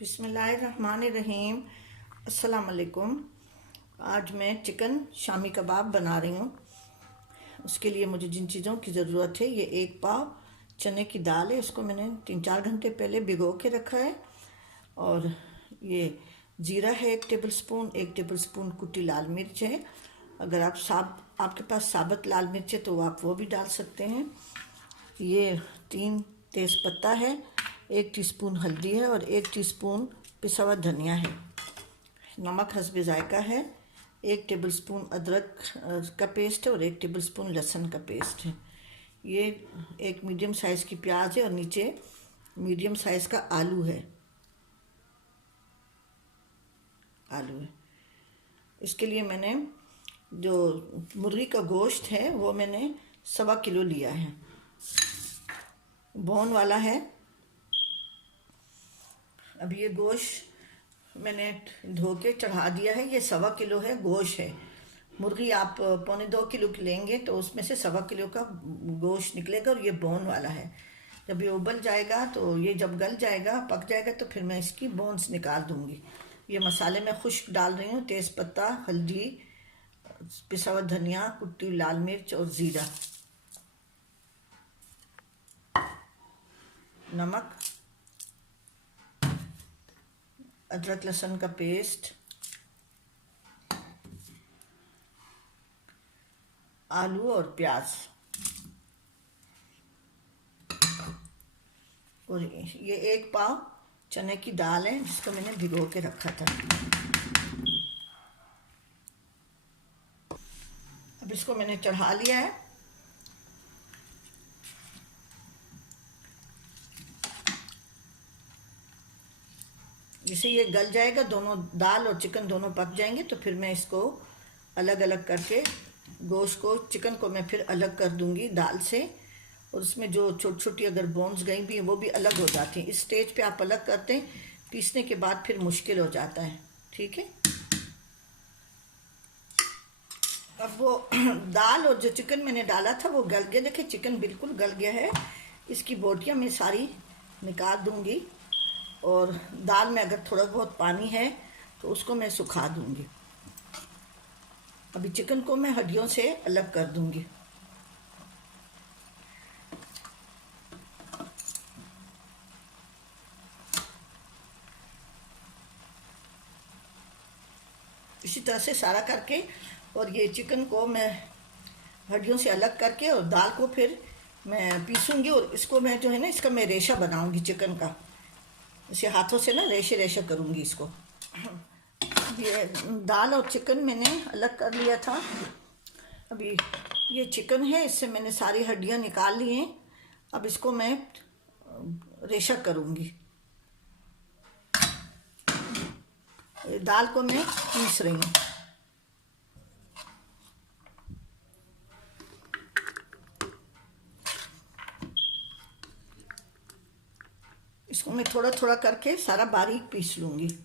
बिस्मिल्लाहिर्रहमानिर्रहीम। अस्सलाम वालेकुम। आज मैं चिकन शामी कबाब बना रही हूँ। उसके लिए मुझे जिन चीज़ों की ज़रूरत है, ये एक पाव चने की दाल है, इसको मैंने 3-4 घंटे पहले भिगो के रखा है। और ये जीरा है 1 टेबल स्पून, 1 टेबल स्पून कुटी लाल मिर्च है। अगर आपके पास साबुत लाल मिर्च है तो आप वो भी डाल सकते हैं। ये 3 तेज़पत्ता है, 1 टीस्पून हल्दी है और 1 टीस्पून पिसा हुआ धनिया है। नमक हस्बे जायका है, 1 टेबल स्पून अदरक का पेस्ट है और 1 टेबल स्पून लहसुन का पेस्ट है। ये एक मीडियम साइज़ की प्याज है और नीचे मीडियम साइज़ का आलू है। इसके लिए मैंने जो मुर्गी का गोश्त है वो मैंने 1.25 किलो लिया है, बोन वाला है। अब ये गोश्त मैंने धो के चढ़ा दिया है। ये 1.25 किलो है गोश्त है। मुर्गी आप 1.25 किलो की लेंगे तो उसमें से 1.25 किलो का गोश्त निकलेगा और ये बोन वाला है। जब ये उबल जाएगा तो ये जब गल जाएगा, पक जाएगा, तो फिर मैं इसकी बोन्स निकाल दूंगी। ये मसाले मैं खुश्क डाल रही हूँ, तेज़पत्ता, हल्दी, पिसा हुआ धनिया, कुटी लाल मिर्च और ज़ीरा, नमक, अदरक लहसुन का पेस्ट, आलू और प्याज। और ये एक पाव चने की दाल है जिसको मैंने भिगो के रखा था। अब इसको मैंने चढ़ा लिया है। जैसे ये गल जाएगा, दोनों दाल और चिकन दोनों पक जाएंगे, तो फिर मैं इसको अलग अलग करके गोश्त को, चिकन को मैं फिर अलग कर दूंगी दाल से। और उसमें जो छोटी छोटी अगर बोन्स गई भी हैं वो भी अलग हो जाती हैं। इस स्टेज पे आप अलग करते हैं, पीसने के बाद फिर मुश्किल हो जाता है। ठीक है। अब वो दाल और जो चिकन मैंने डाला था वो गल गया। देखिए चिकन बिल्कुल गल गया है। इसकी बोटियाँ मैं सारी निकाल दूंगी और दाल में अगर थोड़ा बहुत पानी है तो उसको मैं सुखा दूंगी। अभी चिकन को मैं हड्डियों से अलग कर दूंगी। इसी तरह से सारा करके, और ये चिकन को मैं हड्डियों से अलग करके और दाल को फिर मैं पीसूंगी। और इसको मैं जो है ना, इसका मैं रेशा बनाऊंगी चिकन का। इसे हाथों से ना रेशे रेशा करूंगी इसको। ये दाल और चिकन मैंने अलग कर लिया था। अभी ये चिकन है, इससे मैंने सारी हड्डियां निकाल ली हैं। अब इसको मैं रेशा करूंगी। दाल को मैं पीस रही हूँ। इसको मैं थोड़ा थोड़ा करके सारा बारीक पीस लूंगी।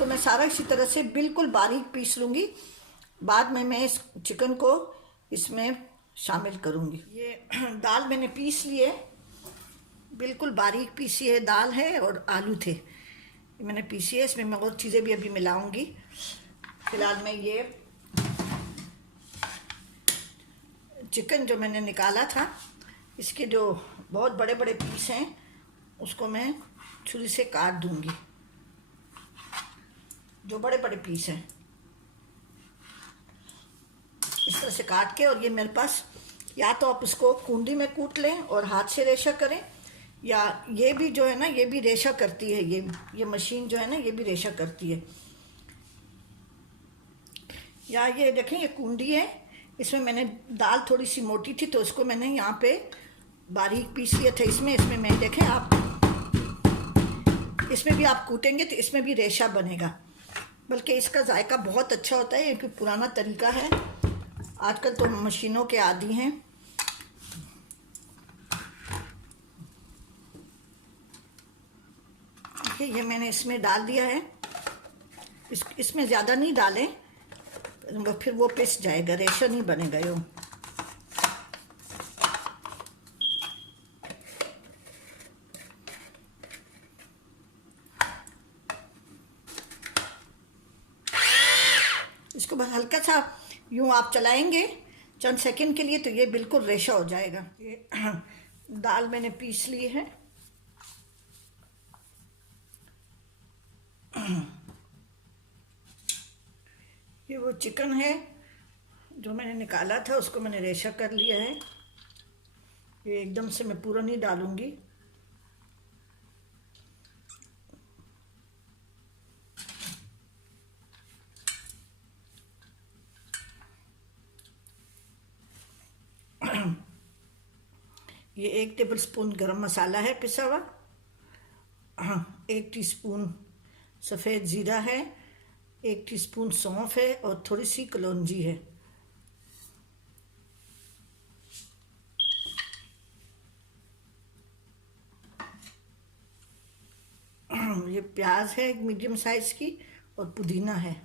मैं सारा इसी तरह से बिल्कुल बारीक पीस लूँगी। बाद में मैं इस चिकन को इसमें शामिल करूँगी। ये दाल मैंने पीस लिए, बिल्कुल बारीक पीसी है दाल है और आलू थे, मैंने पीसी है। इसमें मैं और चीज़ें भी अभी मिलाऊंगी। फिलहाल मैं ये चिकन जो मैंने निकाला था, इसके जो बहुत बड़े बड़े पीस हैं उसको मैं छुरी से काट दूँगी। जो बड़े बड़े पीस हैं इस तरह से काट के, और ये मेरे पास, या तो आप इसको कूंडी में कूट लें और हाथ से रेशा करें, या ये भी जो है ना, ये भी रेशा करती है। ये मशीन जो है ना, ये भी रेशा करती है। या ये देखें, ये कूंडी है, इसमें मैंने दाल थोड़ी सी मोटी थी तो उसको मैंने यहाँ पे बारीक पीस लिया था। इसमें मैं देखें आप, इसमें भी आप कूटेंगे तो इसमें भी रेशा बनेगा, बल्कि इसका जायका बहुत अच्छा होता है। क्योंकि पुराना तरीका है, आजकल तो मशीनों के आदी हैं। देखिए ये मैंने इसमें डाल दिया है। इसमें ज़्यादा नहीं डालें, फिर वो पिस जाएगा, रेशा नहीं बनेगा यो। इसको बस हल्का सा यूँ आप चलाएंगे चंद सेकंड के लिए तो ये बिल्कुल रेशा हो जाएगा। ये दाल मैंने पीस ली है। ये वो चिकन है जो मैंने निकाला था, उसको मैंने रेशा कर लिया है। ये एकदम से मैं पूरा नहीं डालूंगी। ये 1 टेबलस्पून गरम मसाला है पिसा हुआ, 1 टीस्पून सफ़ेद ज़ीरा है, 1 टीस्पून सौंफ है और थोड़ी सी कलौंजी है। ये प्याज है एक मीडियम साइज़ की और पुदीना है।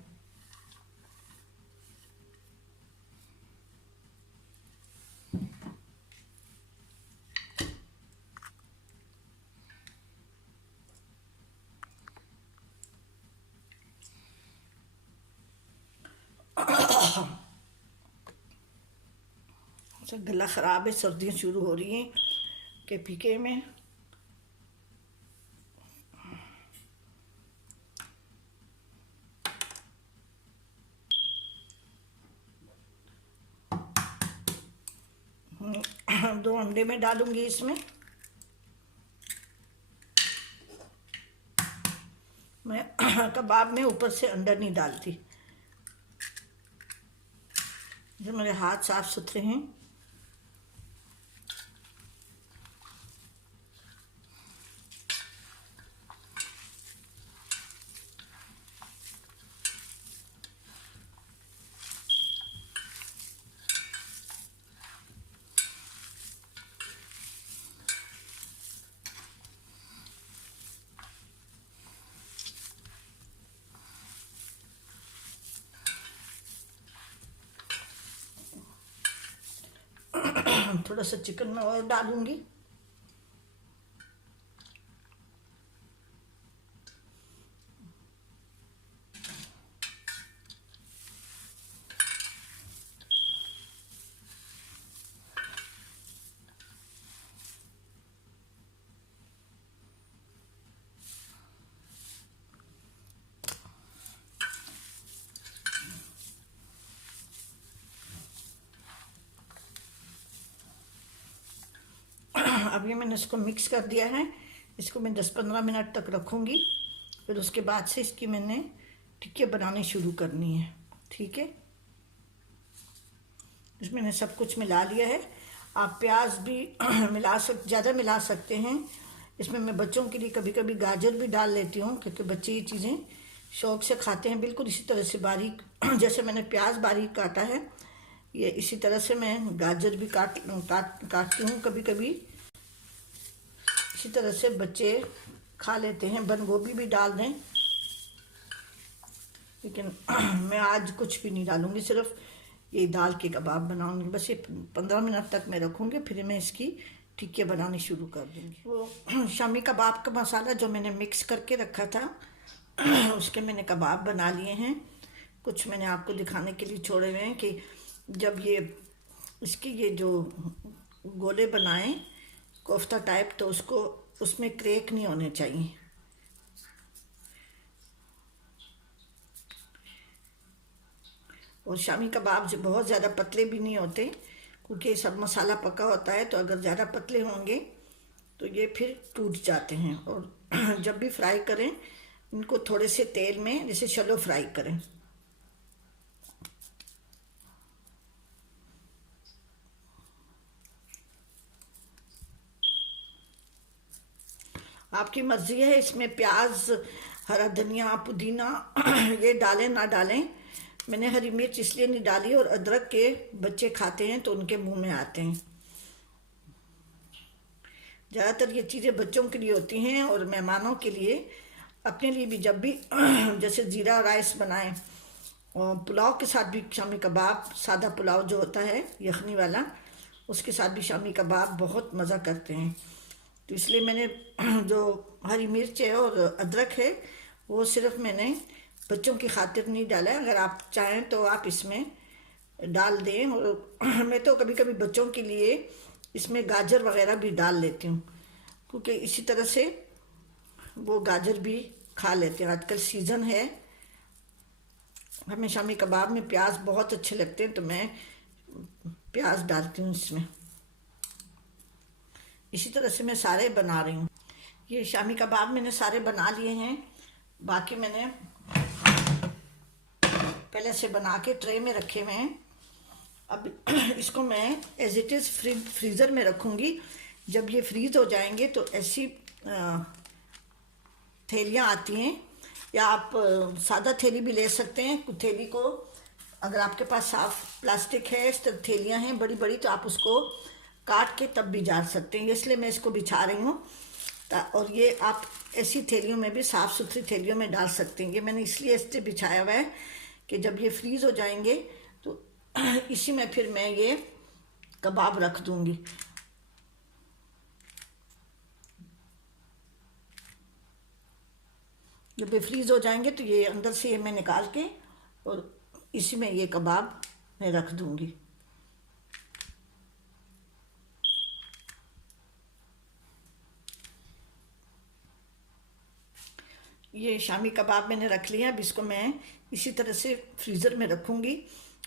गला ख़राब है, सर्दियाँ शुरू हो रही हैं के पीके में। दो अंडे में डालूंगी इसमें। मैं कबाब में ऊपर से अंडा नहीं डालती, जो मेरे हाथ साफ सुथरे हैं। थोड़ा सा चिकन में और डालूंगी। अभी मैंने इसको मिक्स कर दिया है। इसको मैं 10-15 मिनट तक रखूँगी, फिर उसके बाद से इसकी मैंने टिक्की बनानी शुरू करनी है। ठीक है, इसमें मैंने सब कुछ मिला लिया है। आप प्याज भी ज़्यादा मिला सकते हैं। इसमें मैं बच्चों के लिए कभी कभी गाजर भी डाल लेती हूँ, क्योंकि बच्चे ये चीज़ें शौक़ से खाते हैं। बिल्कुल इसी तरह से बारीक जैसे मैंने प्याज बारीक काटा है, ये इसी तरह से मैं गाजर भी काटती हूँ कभी कभी। इसी तरह से बच्चे खा लेते हैं। बंद गोभी भी डाल दें, लेकिन मैं आज कुछ भी नहीं डालूँगी, सिर्फ ये दाल के कबाब बनाऊँगी। बस ये 15 मिनट तक मैं रखूँगी, फिर मैं इसकी टिक्कियाँ बनानी शुरू कर दूँगी। वो शामी कबाब का मसाला जो मैंने मिक्स करके रखा था, उसके मैंने कबाब बना लिए हैं। कुछ मैंने आपको दिखाने के लिए छोड़े हुए हैं कि जब ये इसकी ये जो गोले बनाएं कोफ्ता टाइप, तो उसको उसमें क्रैक नहीं होने चाहिए। और शामी कबाब जो बहुत ज़्यादा पतले भी नहीं होते, क्योंकि सब मसाला पका होता है। तो अगर ज़्यादा पतले होंगे तो ये फिर टूट जाते हैं। और जब भी फ्राई करें इनको थोड़े से तेल में जैसे शैलो फ्राई करें। आपकी मर्ज़ी है, इसमें प्याज, हरा धनिया, पुदीना ये डालें ना डालें। मैंने हरी मिर्च इसलिए नहीं डाली, और अदरक के बच्चे खाते हैं तो उनके मुंह में आते हैं। ज़्यादातर ये चीज़ें बच्चों के लिए होती हैं और मेहमानों के लिए, अपने लिए भी जब भी जैसे ज़ीरा राइस बनाएं, और पुलाव के साथ भी शामी कबाब, सादा पुलाव जो होता है यखनी वाला, उसके साथ भी शामी कबाब बहुत मज़ा करते हैं। तो इसलिए मैंने जो हरी मिर्च है और अदरक है वो सिर्फ मैंने बच्चों की खातिर नहीं डाला है। अगर आप चाहें तो आप इसमें डाल दें। और मैं तो कभी कभी बच्चों के लिए इसमें गाजर वगैरह भी डाल लेती हूँ, क्योंकि इसी तरह से वो गाजर भी खा लेते हैं। आजकल सीज़न है, हमें शामी कबाब में प्याज बहुत अच्छे लगते हैं, तो मैं प्याज डालती हूँ इसमें। इसी तरह से मैं सारे बना रही हूँ। ये शामी कबाब मैंने सारे बना लिए हैं, बाकी मैंने पहले से बना के ट्रे में रखे हुए हैं। अब इसको मैं एज इट इज़ फ्रीज़र में रखूँगी। जब ये फ्रीज़ हो जाएंगे तो ऐसी थैलियाँ आती हैं, या आप सादा थैली भी ले सकते हैं। कुछ थैली को, अगर आपके पास साफ प्लास्टिक है, इस तरह थैलियाँ हैं बड़ी बड़ी, तो आप उसको काट के तब भी डाल सकते हैं। इसलिए मैं इसको बिछा रही हूँ। और ये आप ऐसी थैलियों में भी, साफ़ सुथरी थैलियों में डाल सकते हैं। ये मैंने इसलिए इससे बिछाया हुआ है कि जब ये फ्रीज़ हो जाएंगे तो इसी में फिर मैं ये कबाब रख दूँगी। जब ये फ्रीज़ हो जाएंगे तो ये अंदर से ये मैं निकाल के और इसी में ये कबाब मैं रख दूँगी। ये शामी कबाब मैंने रख लिया। अब इसको मैं इसी तरह से फ्रीज़र में रखूँगी।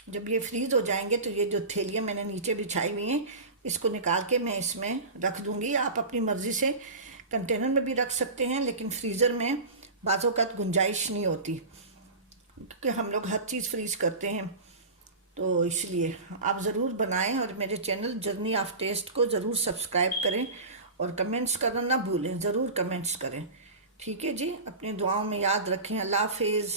जब ये फ्रीज़ हो जाएंगे तो ये जो थैलियाँ मैंने नीचे बिछाई हुई हैं, इसको निकाल के मैं इसमें रख दूँगी। आप अपनी मर्ज़ी से कंटेनर में भी रख सकते हैं, लेकिन फ्रीज़र में बाज़ों का गुंजाइश नहीं होती, क्योंकि हम लोग हर चीज़ फ्रीज़ करते हैं। तो इसलिए आप ज़रूर बनाएं, और मेरे चैनल जर्नी ऑफ टेस्ट को ज़रूर सब्सक्राइब करें, और कमेंट्स करना ना भूलें, ज़रूर कमेंट्स करें। ठीक है जी, अपनी दुआओं में याद रखें। अल्लाह हाफिज़।